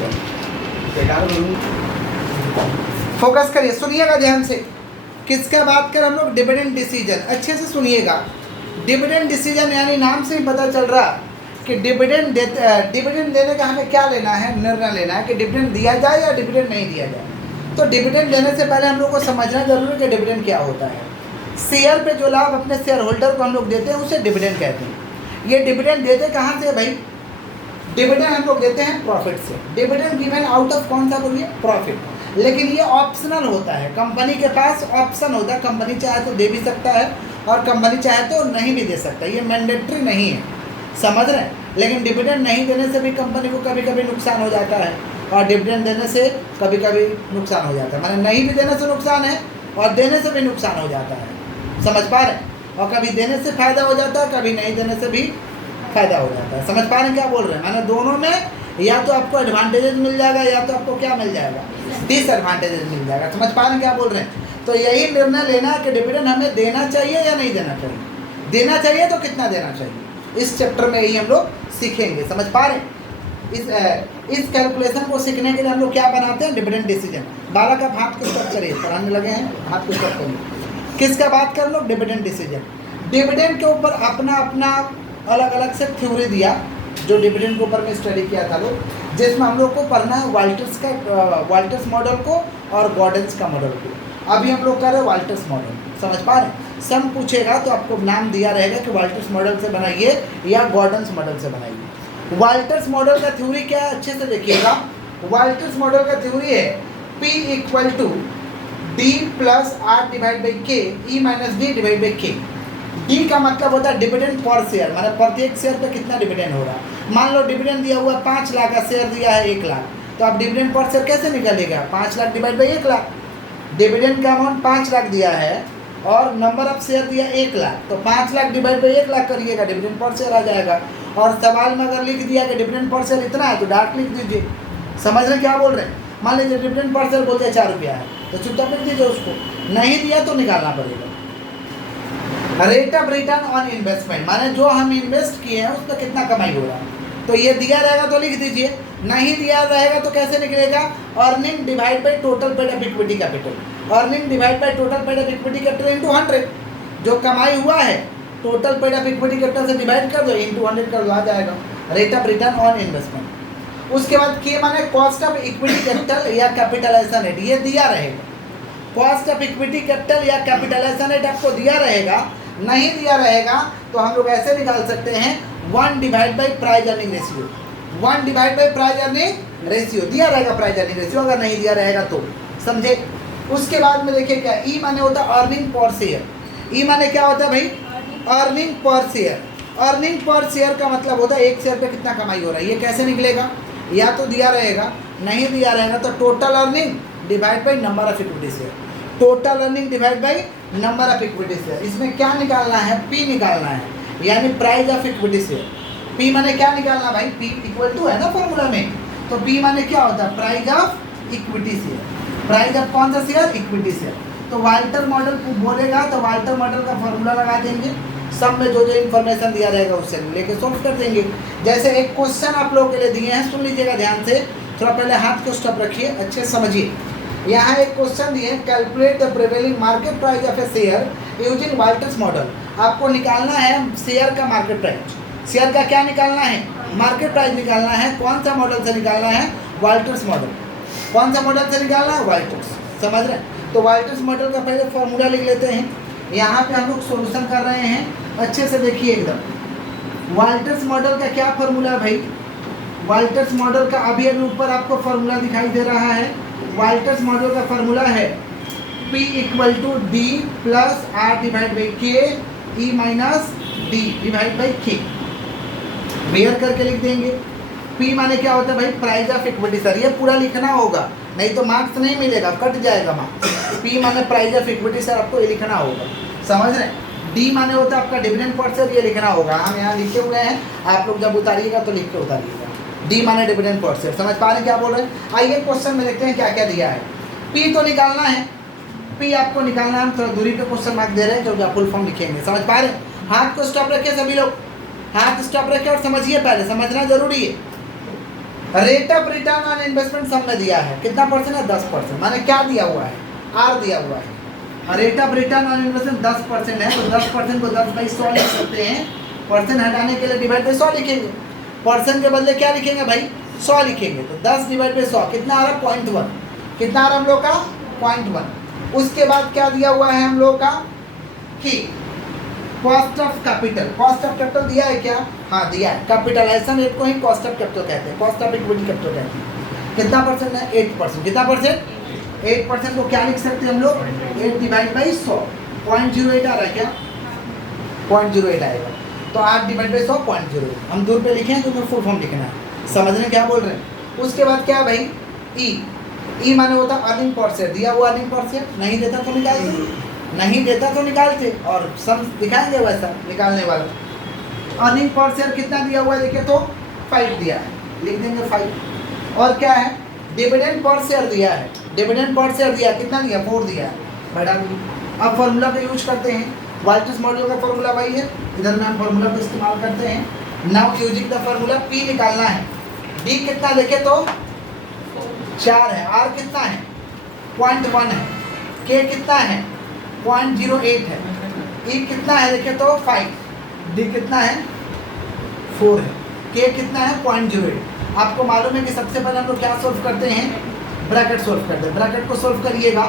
इसको फोकस करिए, सुनिएगा ध्यान से। किसका बात करें हम लोग? Dividend decision. अच्छे से सुनिएगा। डिविडेंड डिसीजन यानी नाम से ही पता चल रहा कि डिविडेंड देने का हमें क्या लेना है, निर्णय लेना है कि डिविडेंड दिया जाए या डिविडेंड नहीं दिया जाए। तो डिविडेंड देने से पहले हम लोग को समझना जरूरी है कि डिविडेंड क्या होता है। शेयर पे जो लाभ अपने शेयर होल्डर को हम लोग देते हैं उसे डिविडेंड कहते हैं। ये डिविडेंड देते कहाँ से भाई? डिविडेंड हम लोग देते हैं प्रॉफिट से। डिविडेंड गिवन आउट ऑफ कौन सा बोलिए? प्रॉफिट। लेकिन ये ऑप्शनल होता है, कंपनी के पास ऑप्शन होता है, कंपनी चाहे तो दे भी सकता है और कंपनी चाहे तो नहीं भी दे सकता है, ये मैंडेटरी नहीं है, समझ रहे हैं। लेकिन डिविडेंड नहीं देने से भी कंपनी को कभी कभी नुकसान हो जाता है और डिविडेंड देने से कभी कभी नुकसान हो जाता है। माने नहीं भी देने से नुकसान है और देने से भी नुकसान हो जाता है, समझ पा रहे हैं। और कभी देने से फ़ायदा हो जाता है, कभी नहीं देने से भी फ़ायदा हो जाता है। समझ पा रहे हैं क्या बोल रहे हैं? माने दोनों में या तो आपको एडवांटेजेस मिल जाएगा या तो आपको क्या मिल जाएगा? डिसएडवांटेजेस मिल जाएगा। समझ पा रहे हैं क्या बोल रहे हैं? तो यही निर्णय लेना है कि डिविडेंड हमें देना चाहिए या नहीं देना चाहिए। देना चाहिए तो कितना देना चाहिए, इस चैप्टर में ही हम लोग सीखेंगे। समझ पा रहे हैं? इस कैलकुलेशन को सीखने के लिए हम लोग क्या बनाते हैं? Dividend decision. बालक आप हाथ को स्टॉप करिए, पढ़ाने लगे हैं, हाथ को स्टॉप करिए। किसका बात कर लो? Dividend decision. डिविडेंड के ऊपर अपना अपना अलग अलग से थ्योरी दिया, जो डिविडेंड के ऊपर में स्टडी किया था लोग, जिसमें हम लोग को पढ़ना है वाल्टर्स मॉडल को और गॉर्डन्स का मॉडल को। अभी हम लोग कर रहे हैं वाल्टर्स मॉडल। समझ पा रहे हैं? सम पूछेगा तो आपको नाम दिया रहेगा कि वाल्टर्स मॉडल से बनाइए या गॉर्डन्स मॉडल से बनाइए। वाल्टर्स मॉडल का थ्योरी क्या है, अच्छे से देखिएगा। वाल्टर्स मॉडल का थ्योरी है P = D + R divide by K E - D divide by K। D का मतलब होता है डिविडेंड पर शेयर, मतलब प्रत्येक शेयर पे कितना डिविडेंड हो रहा है। मान लो डिविडेंड दिया हुआ 5 लाख का, शेयर दिया है 1 लाख, तो आप डिविडेंड पर शेयर कैसे निकालेगा? 5 lakh divide by 1 lakh. Dividend का अमाउंट 5 लाख दिया है और नंबर ऑफ शेयर दिया 1 लाख, तो 5 लाख डिवाइड बाई 1 लाख करिएगा, डिविडेंड पर शेयर आ जाएगा। और सवाल में अगर लिख दिया कि डिविडेंड पर शेयर इतना है तो डायरेक्ट लिख दीजिए। समझ रहे क्या बोल रहे हैं? मान लीजिए डिविडेंड पर शेयर बोलते हैं 4 रुपया है, तो चुपचाप लिख दीजिए उसको। नहीं दिया तो निकालना पड़ेगा। Rate of return on investment, माने जो हम इन्वेस्ट किए हैं उस पर कितना कमाई हो रहा है, तो ये दिया रहेगा तो लिख दीजिए। नहीं दिया रहेगा तो कैसे निकलेगा? Earning divide by total paid up equity capital. Earning divide by total paid up equity capital into 100। जो कमाई हुआ है total paid up equity capital से डिवाइड कर दो, इंटू 100 कर दो, आ जाएगा rate of return on investment. उसके बाद के माने कॉस्ट ऑफ इक्विटी कैपिटल या कैपिटलाइजेशन रेट, ये दिया रहेगा। कॉस्ट ऑफ इक्विटी कैपिटल या कैपिटलाइजेशन रेट आपको दिया रहेगा। नहीं दिया रहेगा तो हम लोग ऐसे निकाल सकते हैं 1 divide by price earning ratio. 1 divide by price earning ratio दिया रहेगा, प्राइस अर्निंग रेशियो अगर नहीं दिया रहेगा तो, समझे। उसके बाद में देखिए क्या ई माने होता है अर्निंग पर शेयर। ई माने क्या होता है भाई? Earning per share. Earning per share का मतलब होता है एक शेयर पे कितना कमाई हो रहा है। ये कैसे निकलेगा? या तो दिया रहेगा, नहीं दिया रहेगा तो total earning divide by number of equity share. Total earning divide by number of equity share. इसमें क्या निकालना है? पी निकालना है, यानी price of equity share. P माने क्या निकालना भाई? पी = है ना फॉर्मूला में, तो पी माने क्या होता है? Price of equity share. Price of कौन सा शेयर? Equity share. तो वाल्टर मॉडल बोलेगा तो वाल्टर मॉडल का फॉर्मूला लगा देंगे, सब में जो जो इन्फॉर्मेशन दिया रहेगा उससे लेके सॉल्व कर देंगे। जैसे एक क्वेश्चन आप लोगों के लिए दिए हैं, सुन लीजिएगा ध्यान से। थोड़ा पहले हाथ को स्टॉप रखिए, अच्छे से समझिए। यहाँ एक क्वेश्चन दिए, calculate the prevailing market price of A share using Walter's model. आपको निकालना है शेयर का मार्केट प्राइस। शेयर का क्या निकालना है? मार्केट प्राइस निकालना है। कौन सा मॉडल से निकालना है? Walter's model. कौन सा मॉडल से निकालना है? वाल्टर्स। समझ रहे हैं? तो वाल्टर्स मॉडल का पहले फॉर्मूला लिख लेते हैं। यहाँ पे हम लोग सोल्यूशन कर रहे हैं, अच्छे से देखिए एकदम। वाल्टर्स मॉडल का क्या फॉर्मूला है भाई? वाल्टर्स मॉडल का अभी ऊपर आपको फॉर्मूला दिखाई दे रहा है। वाल्टर्स मॉडल का फॉर्मूला है P = D + R divide by K E - D divide by K। Where करके लिख देंगे। P माने क्या होता है भाई? प्राइस ऑफ इक्विटी सर, ये पूरा लिखना होगा, नहीं तो मार्क्स नहीं मिलेगा, कट जाएगा मार्क्स। P माने प्राइस ऑफ इक्विटी सर, आपको ये लिखना होगा, समझ रहे हैं। D माने होता है आपका डिविडेंड पर शेयर, ये लिखना होगा। हम यहाँ लिखे हुए हैं, आप लोग जब उतारिएगा तो लिख के उतारिएगा। डी माने डिविडेंड पर शेयर। समझ पा रहे हैं क्या बोल रहे हैं? आइए क्वेश्चन में देखते हैं क्या क्या दिया है। पी तो निकालना है, पी आपको निकालना है। हम थोड़ा दूरी पे क्वेश्चन मार्क दे रहे हैं क्योंकि आप फुल फॉर्म लिखेंगे। समझ पा रहे हैं? हाथ को स्टॉप रखिए सभी लोग, हाथ स्टॉप रखिए और समझिए, पहले समझना जरूरी है। Rate of return on investment सब में दिया है, कितना परसेंट है? 10%। माने क्या दिया हुआ है? आर दिया हुआ है। Rate of return on investment 10% है, तो 10% को 10/100 लिख सकते हैं। परसेंट हटाने के लिए डिवाइड बाई 100 लिखेंगे। परसेंट के बदले क्या लिखेंगे भाई? 100 लिखेंगे। तो 10 डिवाइड बाई 100 कितना आ रहा? 0.1। कितना आ रहा हम लोग का? 0.1। उसके बाद क्या दिया हुआ है हम लोग का कि cost of capital. Cost of capital दिया है क्या? हाँ दिया है। कैपिटलाइजेशन रेट को ही कॉस्ट ऑफ कैपिटल कहते हैं, कॉस्ट ऑफ इक्विटी कैपिटल कहते हैं। कितना परसेंट है? 8%। कितना परसेंट? 8% को क्या लिख सकते हैं हम लोग? 8 डिवाइड बाई 100। 0.08 आ रहा है क्या? 0.08 आएगा। तो 8 डिवाइड बाई 100 0.08। हम दूर पे लिखे हैं तो फुल फॉर्म लिखना है। समझने क्या बोल रहे हैं? उसके बाद क्या भाई? ई माने होता अर्निंग पर शेयर। दिया हुआ अर्निंग पर शेयर, नहीं देता तो निकालते, नहीं देता तो निकालते, और सब दिखाएंगे वैसा निकालने वाला। अर्निंग पर शेयर कितना दिया हुआ है देखिए तो 5 दिया है, लिख देंगे 5। और क्या है? डिविडेंड पर शेयर दिया है। डिविडेंड पर शेयर दिया कितना दिया? 4 दिया है, बढ़ा दिया। अब फॉर्मूला का यूज करते हैं। वाल्टर्स मॉडल का फॉर्मूला वही है, इधर में हम फॉर्मूला का इस्तेमाल करते हैं। Now using the formula P निकालना है। डी कितना देखे तो 4 है। आर कितना है? 0.1 है। के कितना है? 0.08 है। ई कितना है देखे तो 5। डी कितना है? 4 है। के कितना है? 0.08। आपको मालूम है कि सबसे पहले हम लोग क्या सोल्व करते हैं? ब्रैकेट सोल्व करते हैं। ब्रैकेट को सोल्व करिएगा,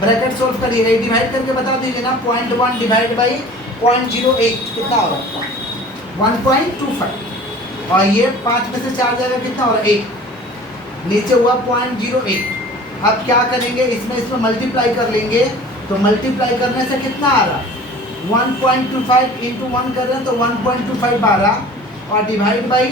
ब्रैकेट सोल्व करिएगा, डिवाइड करके बता दीजिए ना। 0.1 डिवाइड बाई 0.08 कितना हो रहा है? 1.25। और ये 5 में से 4 जाएगा कितना हो रहा है? 1। नीचे हुआ 0.08। अब क्या करेंगे? इसमें मल्टीप्लाई कर लेंगे। तो मल्टीप्लाई करने से कितना आ रहा? 1.25 इंटू 1 कर रहे हैं तो 1.25 आ रहा, और डिवाइड बाई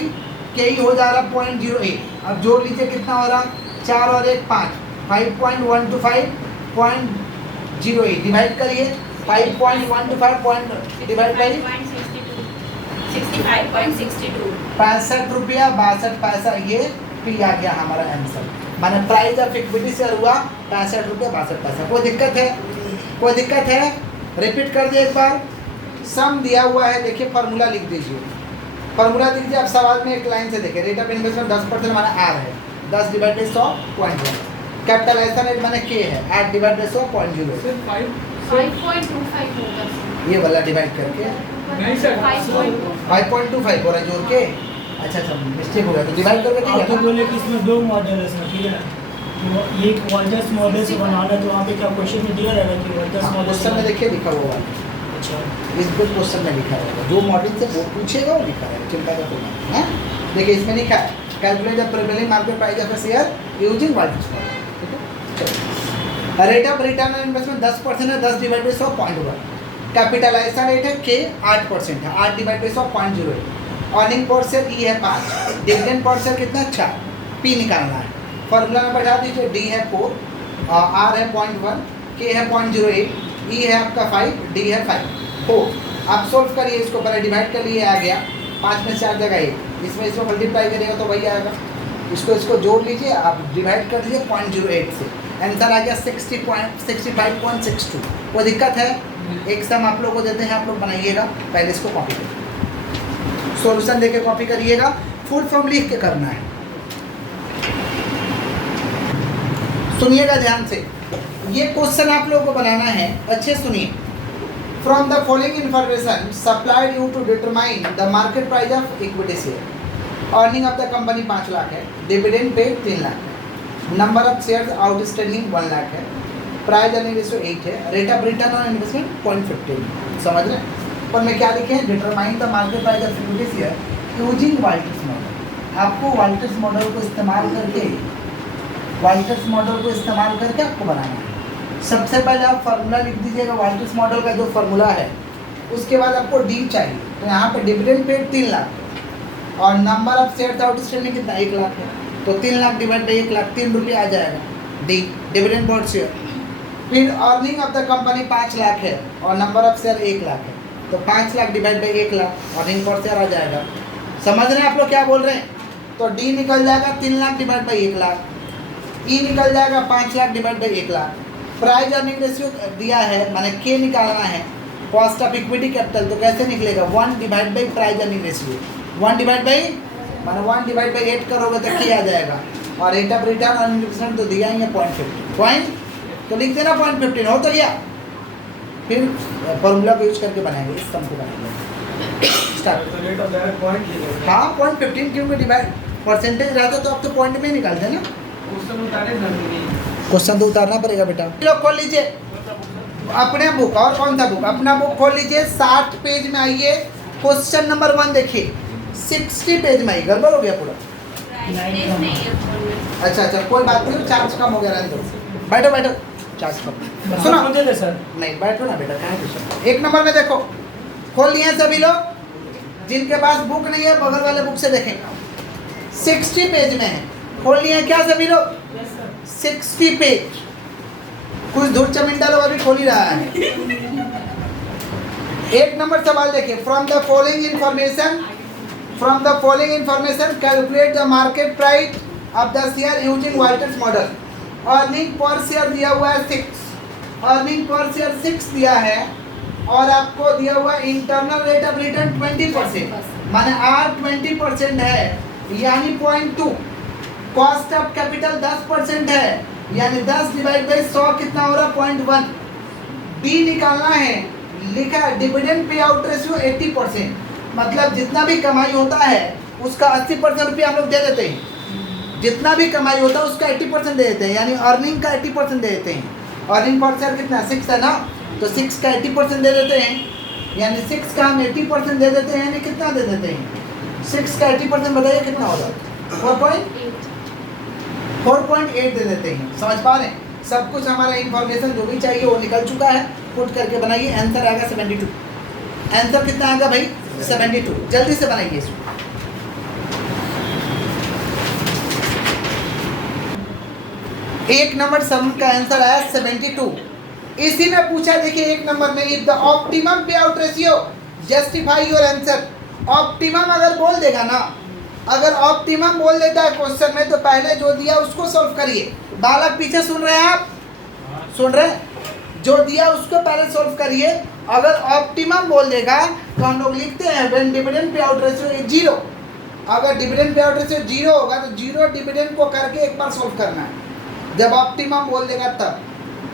के ही हो जा रहा 0.08। अब जोड़ लीजिए कितना हो रहा? 4 और 1 5, 5.125.08 डिवाइड करिए। 5.125 डिवाइड बाई 65 रुपया 62 पैसा। ये पी आ गया हमारा आंसर। माने प्राइस ऑफ इक्विटी शेयर हुआ 65 रुपया 62 पैसा। कोई दिक्कत है? कोई दिक्कत है? रिपीट कर दिए एक बार। सम दिया हुआ है, देखिए फार्मूला लिख दीजिए। फार्मूला लिख दीजिए। अब सवाल में एक लाइन से देखिए। रेट ऑफ इन्वेस्टमेंट 10% माने आर है, 10 डिवाइड बाई 100 0.1। कैपिटलाइजेशन रेट माने के है, 8 डिवाइड बाई 100 0.0। 5.25 होगा ये वाला डिवाइड करके नहीं सर 5.25 हो रहा है जोड़ के। अच्छा मिस्टेक हो गया तो डिवाइड करके ठीक आप है तो ना? बोले कि इसमें 2 मॉडल है सर, ठीक है। तो ये वॉल्टर्स मॉडल से बनाना है, तो वहाँ पे क्या क्वेश्चन में दिया रहेगा कि वॉल्टर्स हाँ, मॉडल क्वेश्चन में देखिए लिखा हुआ है। अच्छा इस बुक क्वेश्चन में लिखा रहेगा, जो मॉडल से वो पूछेगा वो लिखा रहेगा, चिंता का कोई नहीं है। देखिए इसमें लिखा है calculate the prevailing market price of a share using Walter's model. ठीक है। Rate of return on investment 10% है, 10 डिवाइड बाई 100 0.1। कैपिटलाइजेशन रेट है के 8% है, 8 divide by 100 0.08। Earning per share E है 5, डिविडेंड पर शेयर कितना 4, पी निकालना है। फॉर्मूला में बैठा दीजिए। डी है 4, आर है 0.1, के है 0.08, ई है आपका 5, डी है 5 4। आप सोल्व करिए इसको, पहले डिवाइड कर लिए, आ गया 5 में 4 जगह 1, इसमें मल्टीप्लाई करिएगा तो वही आएगा। इसको जोड़ लीजिए, आप डिवाइड कर दीजिए 0.08 से, आंसर आ गया 65.62। कोई दिक्कत है? एक सम आप लोग को देते हैं, आप लोग बनाइएगा, पहले इसको कॉपी करिए, सॉल्यूशन देके कॉपी करिएगा, फुल फॉर्म लिख के करना है। सुनिएगा ध्यान से, ये क्वेश्चन आप लोगों को बनाना है, अच्छे सुनिए। From the following information supplied you to determine the market price of equity share. Earning of the company 5 lakh है, डिविडेंड पेड 3 लाख है, number of shares outstanding 1 lakh है, प्राइस अर्निंग रेशियो 8 है, rate of return on investment 0.15। समझ रहे हैं? पर मैं क्या लिखे हैं? Determine the market price of equity share using Walter's model. आपको वाल्टर्स मॉडल को इस्तेमाल करके आपको बनाना है। सबसे पहले आप फार्मूला लिख दीजिएगा वाल्टर्स मॉडल का, जो फार्मूला है। उसके बाद आपको डी चाहिए, तो यहाँ पे डिविडेंड पेड 3 लाख और नंबर ऑफ शेयर्स आउटस्टैंडिंग कितना 1 लाख है, तो 3 लाख डिवाइड बाई 1 लाख 3 रुपये आ जाएगा, डी डिविडेंड पर शेयर। फिर earning of the company 5 lakh है और नंबर ऑफ शेयर 1 लाख है, तो 5 lakh divide by 1 lakh earning per share आ जाएगा। समझ रहे हैं आप लोग क्या बोल रहे हैं? तो डी निकल जाएगा 3 लाख डिवाइड बाई 1 लाख, ई निकल जाएगा 5 lakh divide by 1 lakh. Price earning ratio दिया है, माने के निकालना है, कॉस्ट ऑफ इक्विटी कैपिटल, तो कैसे निकलेगा 1 divide by price earning ratio, 1 divide by मैंने 1 डिवाइड बाई 8 करोगे तो क्या आ जाएगा, और रेट ऑफ रिटर्न और इंटरेस्ट तो दिया ही है 0.15 पॉइंट, तो लिख देना 0.15 हो तो गया। फिर फॉर्मूला को यूज करके बनाएंगे, इस सम को बनाएंगे स्टार्ट। तो रेट ऑफ डायरेक्ट पॉइंट लिखेंगे। हाँ 0.15 क्योंकि डिवाइड परसेंटेज रहता तो आप तो पॉइंट में निकालते ना। क्वेश्चन उतारे ना नहीं। क्वेश्चन तो उतारना पड़ेगा बेटा। लोग खोल लीजिए अपने बुक, और कौन सा बुक, अपना बुक खोल लीजिए, 60 पेज में आइए, क्वेश्चन नंबर 1 देखिए, 60 पेज में आई, गड़बड़ हो गया पूरा। ब्राइटनेस नहीं है फोन में। अच्छा कोई बात नहीं, चार्ज कम हो गया, रहने दो, बैठो बैठो, चार्ज कम। सुनो मुझे दे सर। नहीं बैठो ना बेटा, कहाँ पूछो। 1 नंबर में देखो, खोल लिए सभी लोग, जिनके पास बुक नहीं है बगल वाले बुक से देखें, 60 पेज में है, खोल लिए क्या सभी लोग, 60 पेज। कुछ धूल चमिंडा लोग अभी खोल ही रहा है। 1 नंबर सवाल देखिए, from the following information calculate the market price of the share using Walter's model. Earning per share दिया हुआ है 6, अर्निंग पर शेयर 6 दिया है, और आपको दिया हुआ इंटरनल रेट ऑफ रिटर्न 20%, माने R 20% है यानी 0.2, कॉस्ट ऑफ कैपिटल 10% है यानी 10 डिवाइड बाई 100 कितना हो रहा, 0.1। डी निकालना है, लिखा है डिविडेंड पे आउट रेशियो 80%, मतलब जितना भी कमाई होता है उसका 80% रुपया हम लोग दे देते हैं, जितना भी कमाई होता है उसका 80% दे देते हैं, यानी अर्निंग का 80% दे देते हैं। अर्निंग पर शेयर कितना 6 है ना, तो 6 का 80% दे देते हैं, यानी 6 का हम 80% दे देते हैं, यानी कितना दे देते हैं, 6 का 80% बताइए कितना होगा, 4.8 दे देते हैं। समझ पा रहे हैं, सब कुछ हमारा इंफॉर्मेशन जो भी चाहिए वो निकल चुका है, पुट करके बनाइए, आंसर आएगा 72। आंसर कितना आएगा भाई, 72, जल्दी से बनाइए इसको। एक नंबर सम का आंसर आया 72। इसी में पूछा, देखिए 1 नंबर में, इफ द ऑप्टिमम पे out ratio justify your answer. Optimum अगर बोल देगा ना, अगर ऑप्टिमम बोल देता है क्वेश्चन में, तो पहले जो दिया उसको सॉल्व करिए। बालक पीछे सुन रहे हैं आप, सुन रहे हैं, जो दिया उसको पहले सॉल्व करिए। अगर ऑप्टिमम बोल देगा तो हम लोग लिखते हैं when dividend pay out ratio is 0। अगर डिविडेंड पे आउट रेशियो 0 होगा तो 0 डिविडेंड को करके एक बार सॉल्व करना है। जब ऑप्टिमम बोल देगा तब,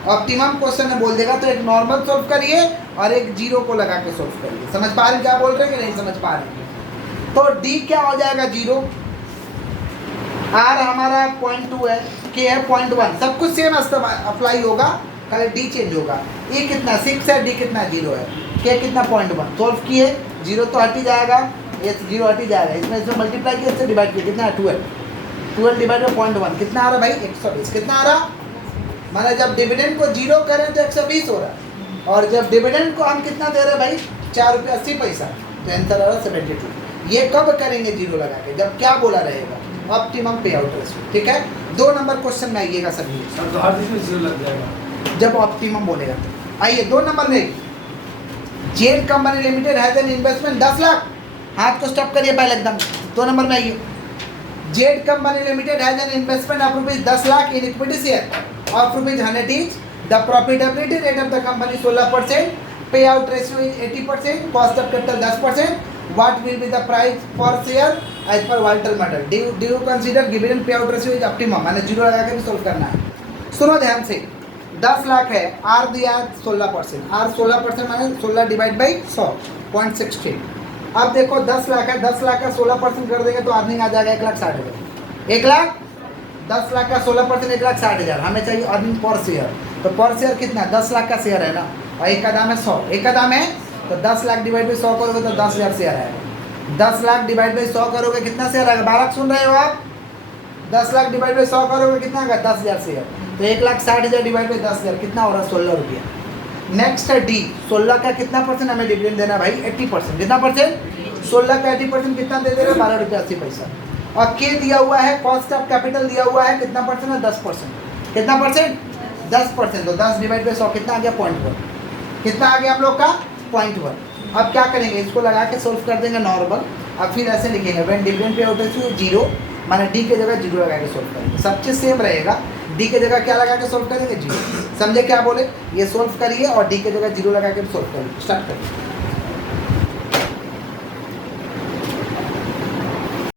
ऑप्टिमम क्वेश्चन में बोल देगा तो एक नॉर्मल सॉल्व करिए और एक 0 को लगा के सॉल्व करिए। समझ पा रहे क्या बोल रहे हैं कि नहीं समझ पा रहे? तो डी क्या हो जाएगा 0, आर हमारा 0.2 है, के है 0.1, सब कुछ सेम अप्लाई होगा, खाली डी चेंज होगा। ए कितना 6 है, डी कितना 0 है, के कितना 0.1, सॉल्व किए 0 तो हट ही जाएगा, ये 0 हट ही जाएगा, इसमें मल्टीप्लाई किया, इससे डिवाइड किया, कितना है 12 डिवाइड बाई 0.1 कितना आ रहा भाई 120, कितना आ रहा, माने जब डिविडेंड को 0 करें तो 120 हो रहा, और जब डिविडेंड को हम कितना दे रहे हैं भाई 4 रुपये 80 पैसा, तो आंसर आ रहा 72। ये कब करेंगे 0 लगा के, जब क्या बोला रहेगा, ऑप्टिमम पे आउट रेशियो। ठीक है, 2 नंबर क्वेश्चन में आइएगा सभी, तो हर चीज में 0 लग जाएगा जब ऑप्टिमम बोलेगा तो। आइए 2 नंबर में, Z company limited has an investment 10 lakh, हाथ को स्टॉप करिए पहले एकदम। 2 नंबर में आइए, Z company limited has an investment of rupees 10 lakh in equity share of rupees 100 each, the profitability rate of the company 16%, पे out ratio is 80%, cost of capital 10%, what will be the price per share as per Walter model? Do you consider dividend payout ratio is optimum? मैंने 0 लगा के भी solve करना है। सुनो ध्यान से, 10 लाख है, आर दिया 16%, आर 16% माने 16 डिवाइड बाई 100 0.16। अब देखो 10 लाख है, 10 लाख का 16% कर देंगे तो अर्निंग आ जाएगा 1,60,000। 1 लाख 10 लाख का 16% 1,60,000, हमें चाहिए अर्निंग पर शेयर, तो पर शेयर कितना, 10 लाख का शेयर है ना, और एक का दाम है 100, एक का दाम है, तो 10 लाख डिवाइड बाई 100 करोगे तो 10,000 शेयर आएगा। 10 लाख डिवाइड बाई 100 करोगे कितना शेयर आएगा, 12 सुन रहे हो आप, 10 लाख डिवाइड बाई 100 करोगे कितना आएगा 10,000 शेयर, तो 1,60,000 डिवाइड बाई 10,000 कितना हो रहा है 16 रुपया। नेक्स्ट है डी, 16 का कितना परसेंट हमें डिविडेंड देना भाई 80%, कितना परसेंट, 16 का 80% कितना दे दे रहे 12 रुपया 80 पैसा। और के दिया हुआ है, कॉस्ट ऑफ कैपिटल दिया हुआ है, कितना परसेंट है 10%, कितना परसेंट 10%, तो 10 डिवाइड बाई 100 कितना आ गया 0.1, कितना आ गया हम लोग का 0.1। अब क्या करेंगे, इसको लगा के सोल्व कर देंगे नॉर्मल। अब फिर ऐसे लिखेंगे when dividend pay out ratio 0, माने डी के जगह 0 लगा के सोल्व करेंगे, सब चीज़ सेम रहेगा, डी के जगह क्या लगा के सोल्व करेंगे 0। समझे क्या बोले, ये सोल्व करिए और डी के जगह 0 लगा के सोल्व करिए, स्टार्ट करिए।